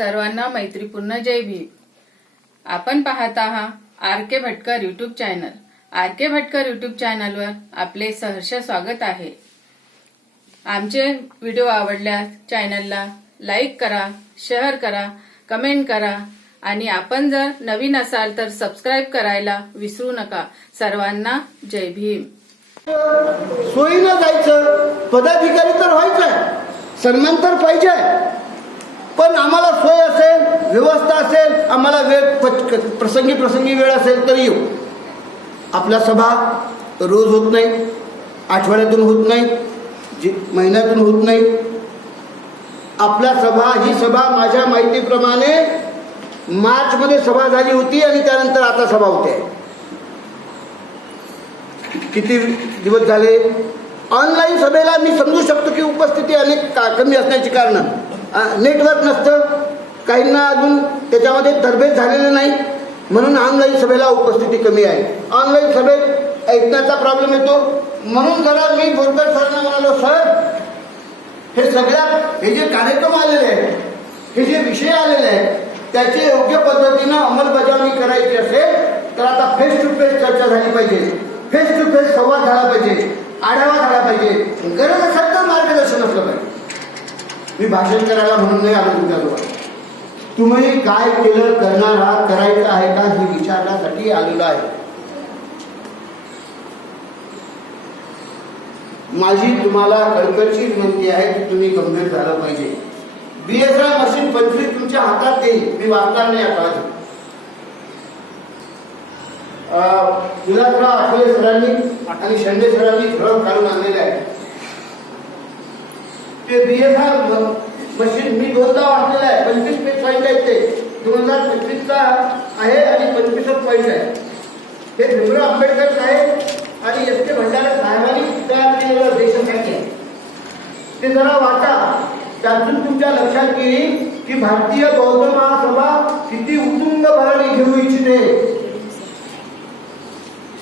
सर्वांना मैत्रीपूर्ण जय भीम. आपण पाहत आहात R K Bhatkar YouTube channel R K Bhatkar YouTube चॅनलवर आपले सहर्ष स्वागत आहे. आमचे व्हिडिओ आवडल्यास चॅनलला लाईक करा शेअर करा कमेंट करा आणि आपण जर नवीन असाल तर सबस्क्राईब करायला विसरू नका. सर्वांना जय भीम. सोयीनं जायचं पदाधिकारी तर व्हायचंय सन्मान तर पाहिजे पण आम्हाला सोय असेल व्यवस्था असेल आम्हाला वेळ प्रसंगी प्रसंगी वेळ असेल तर येऊ. आपल्या सभा रोज होत नाही आठवड्यातून होत नाही जे महिन्यातून होत नाही. आपल्या सभा ही सभा माझ्या माहितीप्रमाणे मार्चमध्ये सभा झाली होती आणि त्यानंतर आता सभा होते. किती दिवस झाले? ऑनलाईन सभेला मी समजू शकतो की उपस्थिती अनेक का कमी असण्याची कारणं. नेटवर्क नसतं. काहींना अजून त्याच्यामध्ये तरबेज झालेले नाही. म्हणून ऑनलाईन सभेला उपस्थिती कमी आहे. ऑनलाईन सभेत ऐकण्याचा प्रॉब्लेम येतो. म्हणून जरा मी बोरकर सरांना म्हणालो सर हे सगळ्या हे जे कार्यक्रम आलेले आहेत हे जे विषय आलेले आहेत त्याची योग्य पद्धतीनं अंमलबजावणी करायची असेल तर आता फेस टू फेस चर्चा झाली पाहिजे. फेस टू फेस संवाद झाला पाहिजे. आढावा झाला पाहिजे. गरज असेल तर मार्गदर्शन असलं पाहिजे. मी भाषण करायला म्हणून नाही आलो तुमच्याजवळ तुम्ही काय केलं करणार आहात करायचं आहे का हे विचारण्यासाठी आलेलो आहे. माझी तुम्हाला कळकळची विनंती आहे की तुम्ही गंभीर झालं पाहिजे. बीएसआय मशीन पंचवीस तुमच्या हातात येईल मी वाचणार नाही आता तुला विलासराव आठवले सरांनी आणि शेंडे सरांनी ठळक काढून आणलेले आहे ते बीएसआय मशीन मी दोनदा वाचलेलं आहे. पंचवीस पेज पॉईंट आहेत ते. दोन हजार पंचवीसचा आहे आणि पंचवीसच पॉईंट आहे. हे भीमराव आंबेडकर साहेब आणि एस के भंडारे साहेबांनी तयार केलेलं देशासाठी ते जरा वाचा. त्यातून तुमच्या लक्षात येईल की भारतीय बौद्ध महासभा किती उत्तुंग भरारी घेऊ इच्छिते.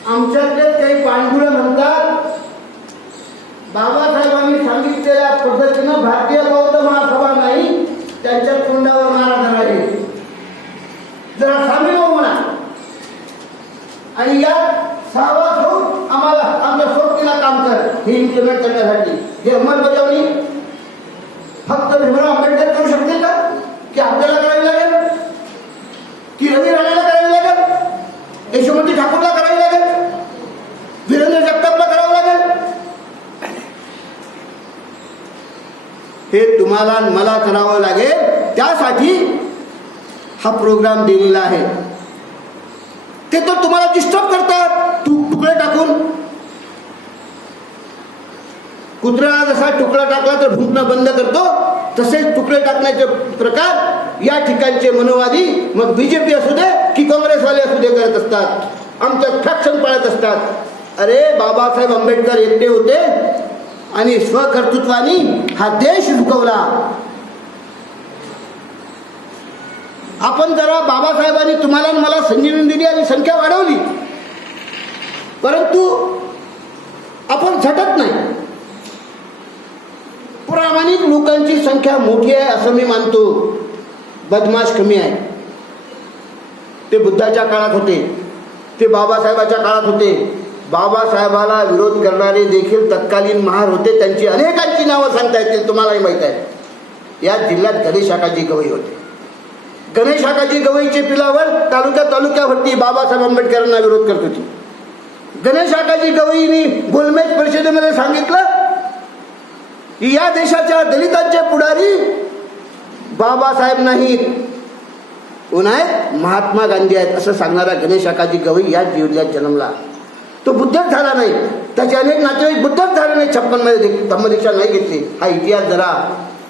आमच्यातलेच काही पांडुळे म्हणतात बाबा सांगितलेल्या पद्धतीनं भारतीय बौद्ध महासभा नाही त्यांच्या तोंडावर मारा धरावी जरा सामील हो म्हणा. आणि यात सहावा घेऊन आम्हाला आमच्या सोबतीला काम कर. हे इम्प्लिमेंट करण्यासाठी. हे अंमलबजावणी फक्त भीमराव आंबेडकर करू शकते का? की आपल्याला करावी लागेल? की रवी राणाला करावी लागेल? यशोमती ठाकूर करावी लागेल वीरेंद्र जगतापला करावं लागेल हे तुम्हाला मला करावं लागेल. त्यासाठी हा प्रोग्राम दिलेला आहे. ते तर तुम्हाला डिस्टर्ब करतात. तू तुकडे टाकून. कुत्र्याला जसा तुकडा टाकला तर भुंकणं बंद करतो. तसेच तुकडे टाकण्याचे प्रकार या ठिकाणचे मनोवादी मग बीजेपी असू दे की काँग्रेसवाले असू दे करत असतात. आमचं फॅक्शन पाळत असतात. अरे बाबासाहेब आंबेडकर एकटे होते. आणि स्वकर्तृत्वाने हा देश झुकवला. आपण जरा बाबासाहेबांनी तुम्हाला मला संजीवनी दिली आणि संख्या वाढवली. परंतु आपण झटत नाही. प्रामाणिक लोकांची संख्या मोठी आहे असं मी मानतो. बदमाश कमी आहे. ते बुद्धाच्या काळात होते. ते बाबासाहेबाच्या काळात होते. बाबासाहेबाला विरोध करणारे देखील तत्कालीन महार होते. त्यांची अनेकांची नावं सांगता येतील तुम्हालाही माहीत आहे. या जिल्ह्यात गणेशाकाजी गवई होते. गणेशाकाजी गवईचे पिलावर तालुक्या तालुक्यावरती बाबासाहेब आंबेडकरांना विरोध करत होती. गणेशाकाजी गवईनी गोलमेज परिषदेमध्ये सांगितलं की या देशाच्या दलितांचे पुढारी बाबासाहेब नाहीत. कोण आहेत महात्मा गांधी आहेत असं सांगणारा गणेश आकाजी गवई या जिल्ह्यात जन्मला. तो बुद्धच झाला नाही. त्याचे अनेक नातेवाईक बुद्धच झाले नाही छप्पनमध्ये धम्मदीक्षा नाही घेतली. हा इतिहास जरा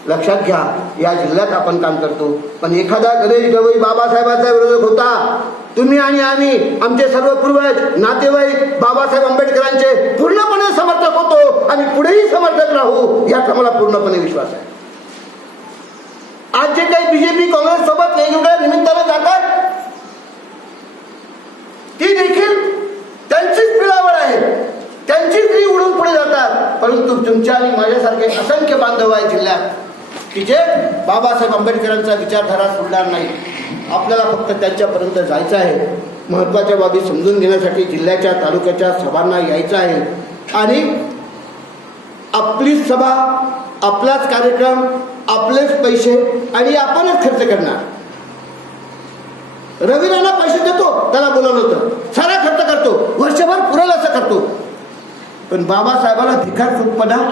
लक्षात घ्या. या जिल्ह्यात आपण काम करतो. पण एखादा गणेश गवई बाबासाहेबांचा विरोधक होता. तुम्ही आणि आम्ही आमचे सर्व पूर्वज नातेवाईक बाबासाहेब आंबेडकरांचे पूर्णपणे समर्थक होतो आणि पुढेही समर्थक राहू याचा मला पूर्णपणे विश्वास आहे. आज जे काही बीजेपी काँग्रेस सोबत वेगवेगळ्या निमित्तानं जातात ती देखील त्यांचीच पिळावळ आहे. त्यांचीच ती उडून पुढे जातात. परंतु तुमच्या आणि माझ्यासारखे असंख्य बांधव आहे जिल्ह्यात की जे बाबासाहेब आंबेडकरांचा विचारधारा सोडणार नाही. आपल्याला फक्त त्यांच्यापर्यंत जायचं आहे. महत्त्वाच्या बाबी समजून घेण्यासाठी जिल्ह्याच्या तालुक्याच्या सभांना यायचं आहे. आणि आपलीच सभा आपलाच कार्यक्रम आपलेच पैसे आणि आपणच खर्च करणार. रविराना पैसे देतो त्याला बोलवलं होतं. सारा खर्च करतो. वर्षभर पुरेल असं करतो. पण बाबासाहेबाला भिकार चूकपणा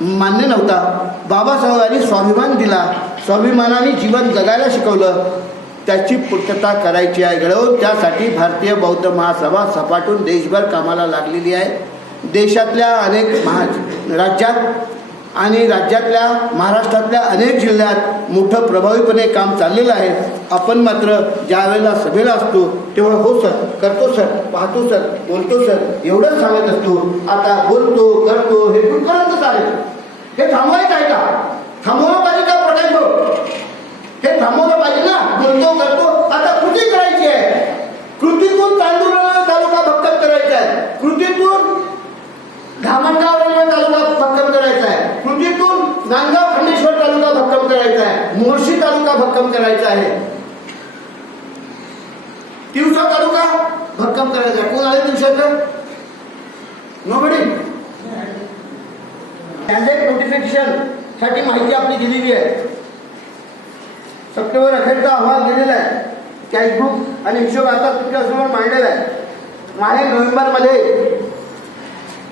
मान्य नव्हता. बाबासाहेबांनी स्वाभिमान दिला. स्वाभिमानाने जीवन जगायला शिकवलं. त्याची पूर्तता करायची आहे. घडवून त्यासाठी भारतीय बौद्ध महासभा सपाटून देशभर कामाला लागलेली आहे. देशातल्या अनेक महा राज्यात आणि राज्यातल्या महाराष्ट्रातल्या अनेक जिल्ह्यात मोठं प्रभावीपणे काम चाललेलं आहे. आपण मात्र ज्यावेळेला सभेला असतो तेव्हा हो सर करतो सर पाहतो सर बोलतो सर एवढंच सांगत असतो. आता बोलतो करतो हे कुठपर्यंत आहे हे थांबवायचं आहे का? थांबवलं पाहिजे का प्रकाश हे थांबवलं पाहिजे ना? बोलतो करतो आता कृती करायची आहे. कृतीतून तांदूळ तालुका भक्कम करायचा आहे. कृतीतून धामणगाव रेल्वे तालुका भक्कम करायचा आहे नांदगाव खंडेश्वर तालुका भक्कम करायचा आहे. मोर्शी तालुका भक्कम करायचा आहे. तिवसा तालुका भक्कम करायचा आहे. कोण आले तुमच्या नोबडी कॅन्डिडेट नोटिफिकेशनसाठी माहिती आपली दिलेली आहे. सप्टेंबर अखेरचा अहवाल दिलेला आहे. कॅशबुक आणि हिशोब आता तुमच्यासमोर मांडलेला आहे. माहे नोव्हेंबरमध्ये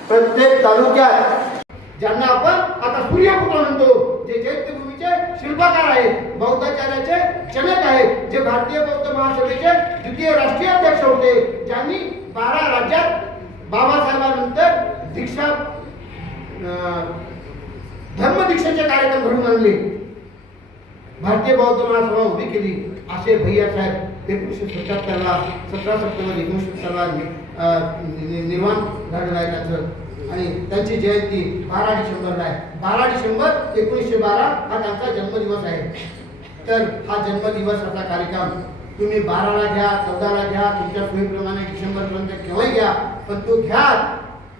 प्रत्येक तालुक्यात ज्यांना आपण आता सूर्यपुत्र म्हणतो जे चैत्यभूमीचे शिल्पकार आहेत बौद्धाचार्याचे जनक आहेत जे भारतीय बौद्ध महासभेचे द्वितीय राष्ट्रीय अध्यक्ष होते ज्यांनी बारा राज्यात बाबासाहेबांनंतर दीक्षा धर्मदीक्षेचे कार्यक्रम घडून आणले. भारतीय बौद्ध महासभा उभी केली. असे भैया साहेब एकोणीसशे सत्याहत्तरला सतरा सप्टेंबर एकोणीसशे सत्तरला निर्माण झालेलं आहे त्यांचं. आणि त्यांची जयंती बारा डिसेंबरला आहे बारा डिसेंबर एकोणीसशे बारा हा त्यांचा जन्मदिवस आहे. तर हा जन्मदिवस आपला कार्यक्रम तुम्ही बाराला घ्या चौदाला घ्या तुमच्या सोयीप्रमाणे डिसेंबरपर्यंत केव्हाही घ्या पण तो घ्या.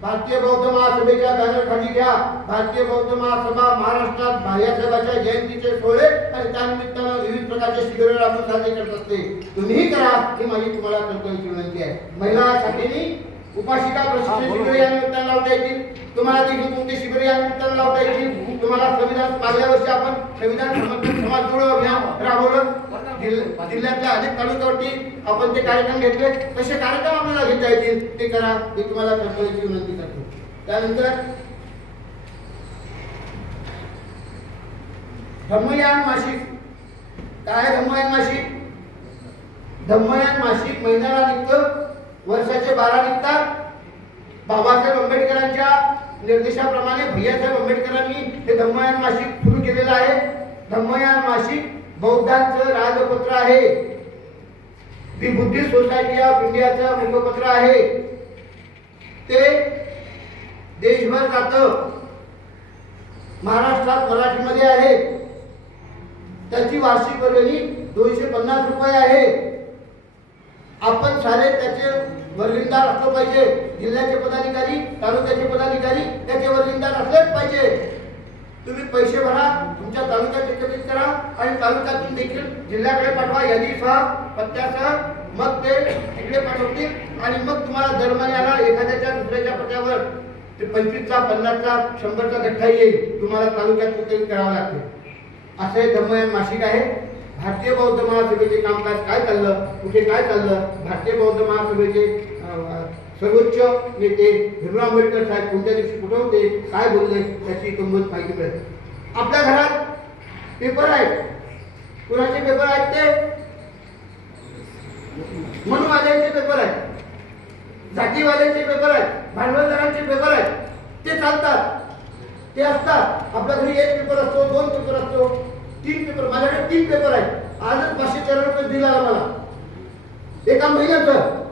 भारतीय बौद्ध महासभेच्या बॅनर खाली घ्या. भारतीय बौद्ध महासभा महाराष्ट्रात भायसाहेबाच्या जयंतीचे सोहळे आणि त्यानिमित्तानं विविध प्रकारचे शिबिर आपण साजरे करत असते. तुम्हीही करा ही माझी तुम्हाला कर्तव्याची विनंती आहे. महिलांसाठी उपाशिका प्रशिक्षण शिबिर या निमित्तानं लावता येतील. तुम्हाला देखील कोणते शिबिर या निमित्तानं लावता येतील? तुम्हाला संविधान मागल्या वर्षी आपण संविधान समर्थन समाज जोडो अभियान राबवलं. जिल्ह- जिल्ह्यातल्या अनेक तालुक्यावरती आपण ते कार्यक्रम घेतले. तसे कार्यक्रम आपल्याला घेता येतील. ते करा. ही तुम्हाला कळकळीची विनंती करतो. त्यानंतर धम्मयान मासिक. काय धम्मयान मासिक? धम्मयान मासिक महिन्याला निघतं वर्षाचे बारा निघतात. बाबासाहेब आंबेडकरांच्या निर्देशाप्रमाणे भैयासाहेब आंबेडकरांनी हे धम्मयान मासिक सुरू केलेलं आहे. धम्मयान मासिक बौद्धांचं राजपत्र आहे. दी बुद्धिस्ट सोसायटी ऑफ इंडियाचं मुखपत्र आहे. ते देशभर जातं. महाराष्ट्रात मराठीमध्ये आहे. त्याची वार्षिक वर्गणी दोनशे पन्नास रुपये आहे. आपण सारे त्याचे वर्गीदार असलो पाहिजे. जिल्ह्याचे पदाधिकारी तालुक्याचे पदाधिकारी त्याचे वर्गीदार असलेच पाहिजे. तुम्ही पैसे भरा तुमच्या तालुक्यात एकत्रित करा आणि तालुक्यातून देखील जिल्ह्याकडे पाठवा. यादीसह पत्त्यासह मग ते तिकडे पाठवतील आणि मग तुम्हाला दर महिन्याला एखाद्याच्या दुसऱ्याच्या पत्त्यावर ते पंचवीसचा पन्नासचा शंभरचा गठ्ठा येईल. तुम्हाला तालुक्यात वितरित करावं लागते. असे धम्मयान मासिक आहे. भारतीय बौद्ध महासभेचे कामकाज काय चाललं? कुठे काय चाललं? भारतीय बौद्ध महासभेचे सर्वोच्च नेते भीमराव आंबेडकर साहेब कोणत्या दिवशी कुठे होते? काय बोलले? त्याची किंमत माहिती मिळते आपल्या घरात पेपर आहेत. कुणाचे पेपर आहेत ते? मनुवाद्यांचे पेपर आहेत. जातीवाद्यांचे पेपर आहेत. भांडवलदारांचे पेपर आहेत. ते चालतात. ते असतात. आपल्या घरी एक पेपर असतो दोन पेपर असतो. तीन पेपर माझ्याकडे तीन पेपर आहेत. आजच पाचशे चार रुपये दिला मला. एका महिन्याचं.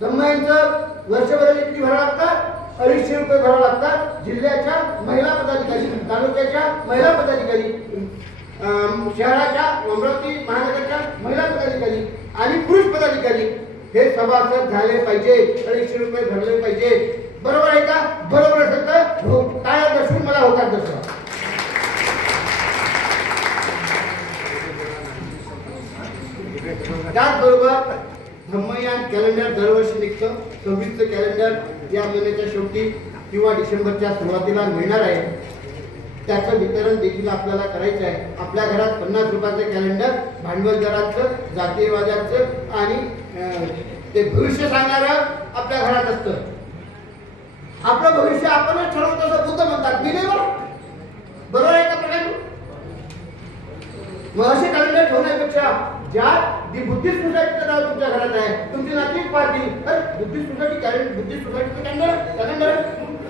धम्माईंचं वर्षभराची किती भरावं लागतात अडीचशे रुपये भरावं लागतात जिल्ह्याच्या महिला पदाधिकारी तालुक्याच्या महिला पदाधिकारी शहराच्या अमरावती महानगरच्या महिला पदाधिकारी आणि पुरुष पदाधिकारी हे सभासद झाले पाहिजे. अडीचशे रुपये भरले पाहिजे. बरोबर आहे का? बरोबर असेल तर हो टाळ्या मला होकार दर्शवा. त्याचबरोबर धम्मयान कॅलेंडर दरवर्षी निघतं. सव्वीसचं कॅलेंडर या महिन्याच्या शेवटी किंवा डिसेंबरच्या सुरुवातीला मिळणार आहे. त्याचं वितरण देखील आपल्याला करायचं आहे. आपल्या घरात पन्नास रुपयाचं कॅलेंडर भांडवलदारांचं जातीयवाद्याचं आणि ते भविष्य सांगणारं आपल्या घरात असतं. आपलं भविष्य आपणच ठरवतो असं बुद्ध म्हणतात. मी नाही बरोबर आहे का प्रकार मग असे कॅलेंडर ठेवण्यापेक्षा ज्या दी बुद्धिस्ट सोसायटीचं नाव तुमच्या घरात आहे तुमची नातेवाईक पाहतील तर बुद्धिस्ट सोसायटी कॅलेंडर बुद्धिस्ट सोसायटीचं कॅलेंडर कॅलेंडर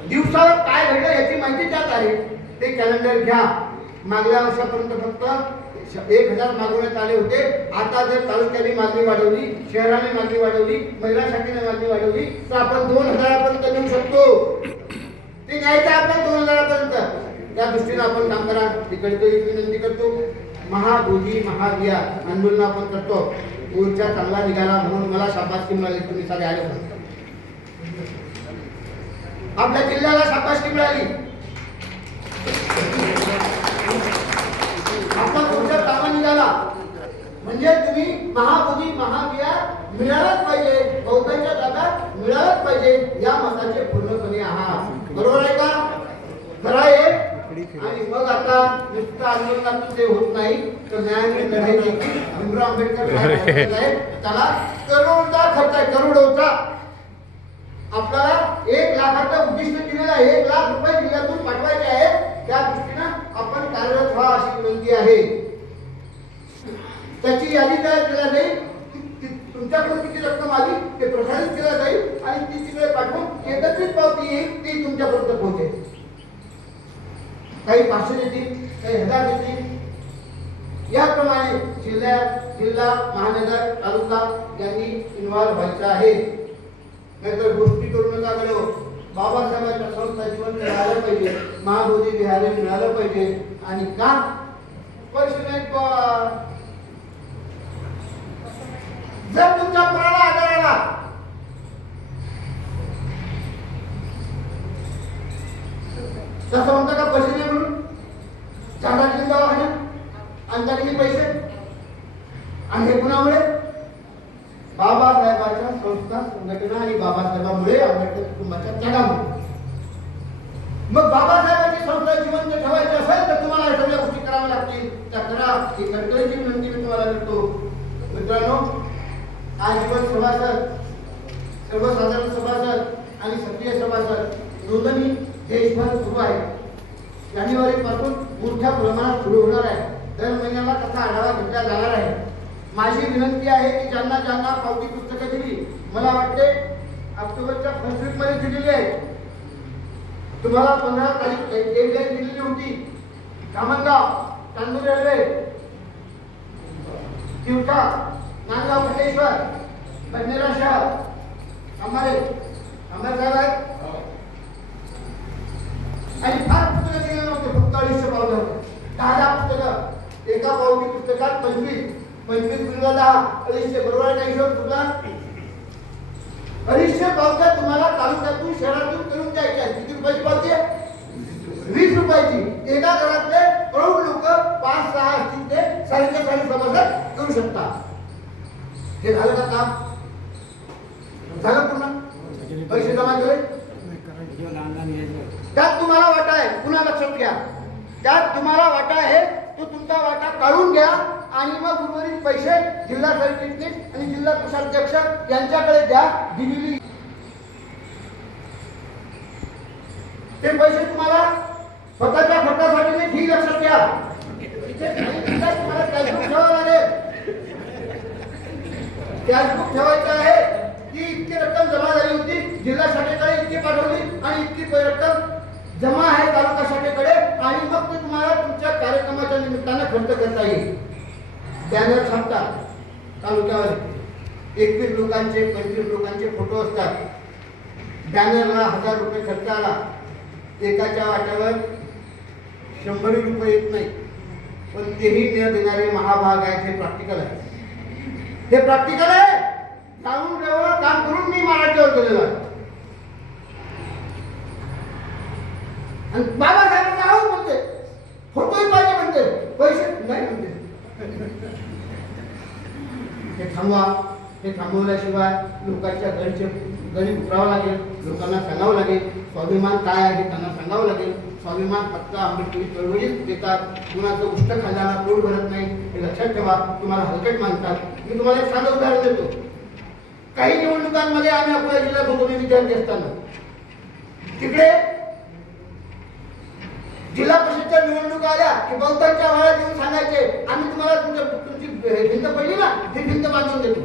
दिवसावर काय घडलं याची माहिती त्यात आहे. ते कॅलेंडर घ्या. मागल्या वर्षापर्यंत फक्त एक हजार मागवण्यात आले होते. आता जर तालुक्याने मागणी वाढवली शहराने मागणी वाढवली महिला शाखेने मागणी वाढवली तर आपण दोन हजारापर्यंत देऊ शकतो. ते न्यायचं आपण दोन हजारापर्यंत. त्या दृष्टीने आपण काम करा तिकडे एक विनंती करतो. महाबोधी महाविया अंदोलन आपण करतो. ऊर्जा चांगला निघाला म्हणून मला शाबासकी मिळाली. तुम्ही सगळे आले आपल्या जिल्ह्याला शाबासकी मिळाली. आपला ऊर्जा चांगला निघाला. म्हणजे तुम्ही महाबोधी महाविहार मिळालाच पाहिजे. बौद्धांच्या जागा मिळालाच पाहिजे. या मताचे पूर्णपणे आहात बरोबर आहे का? खरं आहे. आणि मग आता नुसतं आंदोलनातून ते होत नाही तर लढाई देखील भीमराव आंबेडकर साहेब त्याला करोडचा खर्च आहे करोडोचा. आपल्याला एक लाखाचं उद्दिष्ट दिलेलं आहे एक लाख रुपये जिल्ह्यातून पाठवायचे आहे. त्या दृष्टीनं आपण कार्यरत व्हा अशी विनंती आहे. त्याची यादी तयार केल्या जाईल. तुमच्याकडून किती रक्कम आली ते प्रसारित केलं जाईल आणि ती तिकडे पाठवून एकत्रित पावती येईल ती तुमच्यापर्यंत पोहोचेल. काही पाचशे देतील काही हजार देतील. याप्रमाणे जिल्ह्या जिल्हा महानगर तालुका यांनी इन्व्हॉल्व व्हायचं आहे. नाहीतर गोष्टी करू नका बरो. बाबासाहेबांच्या संस्था जीवन मिळालं पाहिजे महाबोधी विहारे मिळालं पाहिजे. आणि का? पैसे नाहीत जर तुमच्या पोराला आजार आला तसं म्हणता का पैसे नाही म्हणून. चांगला घेऊन दवाखान्यात आणि त्याने पैसे. आणि हे कुणामुळे? बाबासाहेबांच्या संस्था संघटना आणि बाबासाहेबांमुळे आंबेडकर कुटुंबाच्या त्यागामुळे. मग बाबासाहेबांची संस्था जिवंत ठेवायची असेल तर तुम्हाला सगळ्या गोष्टी कराव्या लागतील. त्या करा. ही कडकडीची विनंती मी तुम्हाला करतो. मित्रांनो आजीवन सभासद सर्वसाधारण सभासद आणि सक्रिय सभासद नोंदणी देशभर सुरू आहे. जानेवारीपासून मोठ्या प्रमाणात सुरू होणार आहे. दर महिन्याला त्याचा आढावा घेतला जाणार आहे. माझी विनंती आहे की ज्यांना ज्यांना पावती पुस्तकं दिली मला वाटते ऑक्टोबरच्या फर्स्ट वीकमध्ये दिलेली आहे तुम्हाला पंधरा तारीख डेडलाईन दिलेली होती. धामणगाव चांदूर रेल्वे तिवसा नांदगाव कटेश्वर बडनेरा शहर अंबारे आंबारे साहेब आहेत आणि फार पुस्तकं दिले नव्हते फक्त अडीचशे पावलं होते. दहा दहा पुस्तकं. एका पावती पुस्तकात पंचवीस. पंचवीस गुणिले दहा अडीचशे. बरोबर आहे हिशोब तुला? अडीचशे पावत्या तुम्हाला तालुक्यातून शहरातून करून द्यायच्या किती रुपयाची पावती आहे? वीस रुपयाची. एका घरातले प्रौढ लोक पाच सहा असतील ते साडेच्या साडे सभासद करू शकतात. हे झालं का काम? झालं पूर्ण? पैसे जमा केले? त्यात तुम्हाला वाटा आहे पुन्हा लक्षात घ्या. त्यात तुम्हाला वाटा आहे तो तुमचा वाटा काढून घ्या आणि मग उर्वरित पैसे जिल्हा सरचिटणीस आणि जिल्हा कोषाध्यक्ष यांच्याकडे द्या दिलेली. ते पैसे तुम्हाला स्वतःच्या खर्चासाठी नाही ठीक लक्षात घ्या. इथे तुम्हाला कॅशबुक ठेवावं लागेल. कॅशबुक ठेवायचं आहे की इतकी रक्कम जमा झाली होती जिल्हा शाखेकडे इतकी पाठवली आणि इतकी रक्कम जमा आहे तालुका शाखेकडे आणि मग ते तुम्हाला तुमच्या कार्यक्रमाच्या निमित्तानं खर्च करता येईल. बॅनर छापतात तालुक्यावर एकवीस लोकांचे पंचवीस लोकांचे फोटो असतात. बॅनरला हजार रुपये खर्च आला. एकाच्या वाट्यावर शंभर रुपये येत नाही पण तेही न देणारे महाभाग आहेत हे प्रॅक्टिकल आहे. हे प्रॅक्टिकल आहे. जाऊन काम करून मी महाराष्ट्रावर गेलेलो आहे. आणि बाबासाहेबांचा आहोत म्हणते. फोटोही पाहिजे म्हणते. पैसे नाही म्हणते. हे थांबवा. हे थांबवल्याशिवाय लोकांच्या घरचे गणित उतरावं लागेल. लोकांना सांगावं लागेल स्वाभिमान काय आहे त्यांना सांगावं लागेल. स्वाभिमान फक्त आंबेडकरी चळवळीत देतात कुणाचं उष्ट खाल्ल्याला पोट भरत नाही. हे लक्षात ठेवा. तुम्हाला हलकट मानतात. मी तुम्हाला एक साधं उदाहरण देतो. काही निवडणुकांमध्ये आम्ही अकोला जिल्ह्यात होतो मी विद्यार्थी असताना. तिकडे जिल्हा परिषदच्या निवडणुका आल्या की बहुतांच्या वाळ्यात येऊन सांगायचे आम्ही तुम्हाला तुमच्या तुमची भिंत पडली ना ही भिंत बांधून देतो.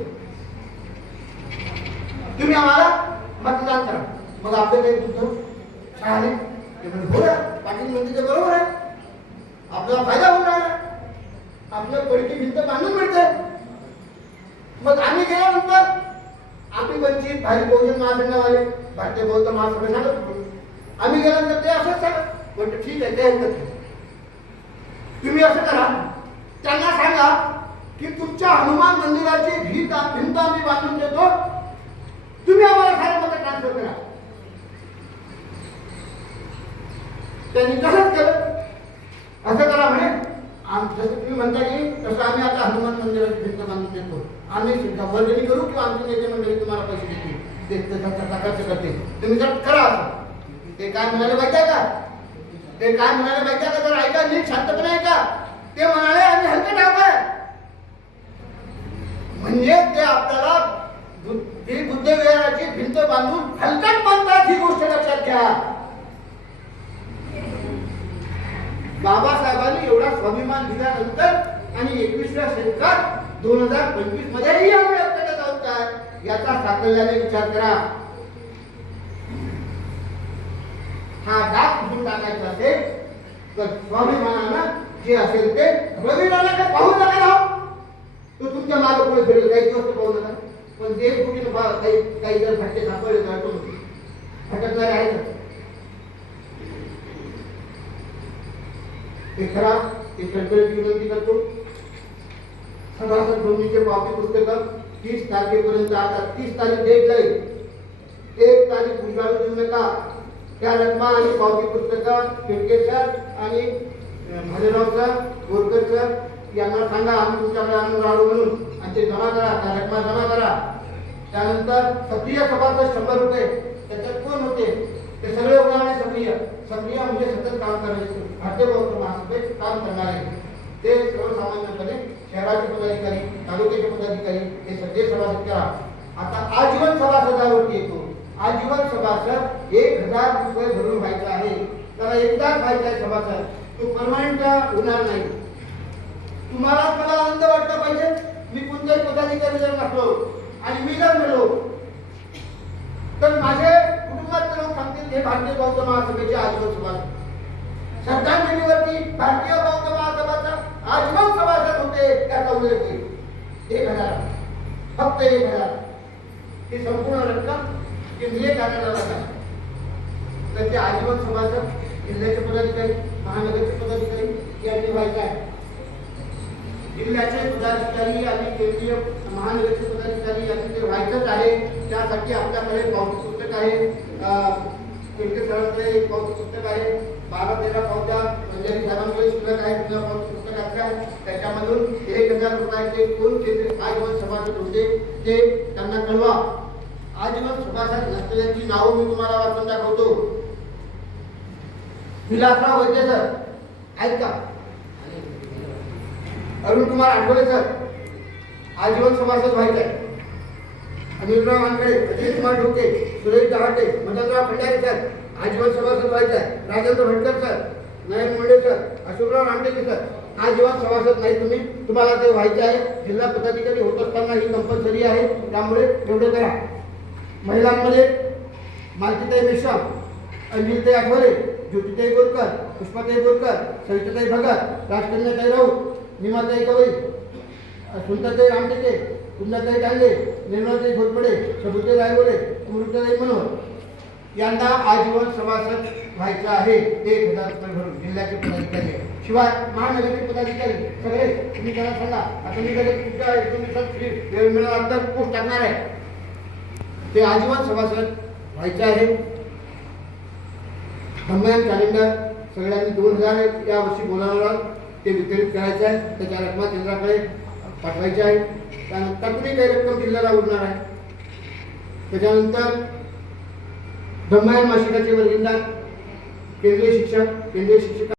तुम्ही आम्हाला मतदान करा. मग आपले काही तुमचं शहाणे ते हो ना पाटील म्हणजे ते बरोबर आहे. आपला फायदा होऊन राहिला. आपल्या पडकी भिंत बांधून मिळते. मग आम्ही गेल्यानंतर आम्ही वंचित भारी बहुजन महासंघावाले भारतीय बौद्ध महासंघ सांगत होतो. आम्ही गेल्यानंतर ते असंच सांगत म्हणतो ठीक आहे ते हरकत तुम्ही असं करा त्यांना सांगा की तुमच्या हनुमान मंदिराची भीत भिंत आम्ही बांधून देतो तुम्ही आम्हाला सारे मत ट्रान्सफर करा त्यांनी तसंच केलं असं करा म्हणे आम जसं तुम्ही म्हणता की तसं आम्ही आता हनुमान मंदिराची भिंत बांधून देतो आम्ही सुद्धा वर्गणी करू किंवा आमचे नेते मंडळी तुम्हाला पैसे देतील ते त्याचा खर्च करते तुम्ही जर करा असं ते काय म्हणाले माहिती आहे का ते काय म्हणाले माहिती का? जर ऐका नीट शांतपणे ऐका. ते म्हणाले आम्ही हलकं टाकू म्हणजे ते आपल्याला बु- बुद्धविहाराची भिंत बांधून हलकट बांधतात ही गोष्ट लक्षात घ्या. बाबासाहेबांनी एवढा स्वाभिमान दिल्यानंतर आणि एकवीसव्या शतकात दोन हजार पंचवीस मध्येही याचा साकल्याने विचार करा. हा डाग घेऊन टाकायचा असेल तर स्वामी स्वाभिमानानं जे असेल ते रविराला पाहू नका राव हो. तो तुमच्या मागे पुढे फिरेल काही दिवस पाहू नका. पण जे कुठे काही काही जर फटके सापडले तर तो फटकणारे आहेत ते खरा ते कणकणीची विनंती करतो. सभासद भूमीचे पावती पुस्तक तीस तारखेपर्यंत आता तीस तारीख डेट जाईल एक तारीख उजाळू देऊ नका. त्या रकमा आणि पावती पुस्तकं खिडके सर आणि भालेराव सर बोरकर सर यांना सांगा आम्ही तुमच्याकडे आणून राहू म्हणून. आणि ते जमा करा त्या रकमा जमा करा. त्यानंतर सक्रिय सभासद शंभर रुपये त्याच्यात कोण होते? ते सगळे उदाहरणे सक्रिय. सक्रिय म्हणजे सतत काम करायचे. भारतीय बौद्ध महासभेत काम करणारे. ते सर्वसामान्यपणे शहराचे पदाधिकारी तालुक्याचे पदाधिकारी हे सगळे सभासद करा. आता आजीवन सभासदावरती येतो. आजीवन सभासद एक हजार रुपये भरून व्हायचा आहे. त्याला एकदाच व्हायचा आहे सभासद. तो परमानंट होणार नाही. तुम्हाला मला आनंद वाटला पाहिजे? मी कोणत्याही पदाधिकारी जर नसलो आणि मी जर मिळलो तर माझे कुटुंबातले लोक सांगतील हे भारतीय बौद्ध महासभेचे आजीवन सभासद श्रद्धांजलीवरती भारतीय बौद्ध महासभाचा आजीवन सभासद होते त्याचा उल्लेख होईल एक हजार. फक्त एक हजार. ही संपूर्ण रक्कम केंद्रीय कार्यालयाला तर ते आजीवन सभासद जिल्ह्याचे पदाधिकारी महानगरचे पदाधिकारी यांनी व्हायचं आहे जिल्ह्याचे पदाधिकारी आणि केंद्रीय महानगरचे पदाधिकारी यांनी ते व्हायचंच आहे त्यासाठी आपल्याकडे पावती पुस्तक आहे केंद्रीय सरांकडे एक पावती पुस्तक आहे बारा तेरा पावत्या पंजाबी साहेबांकडे शिल्लक आहे जुन्या पावती पुस्तकाच्या त्याच्यामधून एक हज़ार रुपयाचे कोण केंद्रीय आजीवन सभासद होते ते त्यांना कळवा आजीवन सभासद यांची नावं मी तुम्हाला वाचून दाखवतो. विलासराव वैद्य सर आहेत का अरुण कुमार आठवले सर आजीवन सभासद व्हायचं आहे. अनिलराव वानखडे अजय कुमार ढोके सुरेश दहाटे मदनराव भंडारे सर आजीवन सभासद व्हायचं आहे. Rajendra Bhatkar sir Nayan Munde sir Ashokrao Ramteke sir आजीवन सभासद नाही तुम्ही. तुम्हाला ते व्हायचे आहे. जिल्हा पदाधिकारी होत असताना ही कंपल्सरी आहे. त्यामुळे एवढे करा. महिलांमध्ये मालतीताई मेश्राम अंजिलताई आठवले ज्योतिताई बोरकर पुष्पाताई बोरकर सविताताई भगत राजकन्याताई राऊत निमाताई कवई सुंदरताई रामटेके कुंदाताई डांगे निर्मलाताई घोरपडे सबुताई रायगोडे अमृताताई मनोहर. यांना आजीवन सभासद व्हायचं आहे. एक हजार रुपये भरून जिल्ह्याचे पदाधिकारी शिवाय महानगरचे पदाधिकारी सगळे तुम्ही त्यांना सांगा. आता मी लगेच तुमच्या वेळ मिळाला तर पोस्ट टाकणार आहे. ते आजीवन सभासद व्हायचे आहे. दरम्यान कॅलेंडर सगळ्यांनी दोन हजार या वर्षी बोलावलं. ते वितरित करायचं आहे त्याच्या रकमा केंद्राकडे पाठवायच्या आहे त्यानंतर कुणी काही रक्कम जिल्ह्याला उरणार आहे? त्याच्यानंतर दम्मायन मासिकाचे वर्गिंदार केंद्रीय शिक्षक केंद्रीय शिक्षिका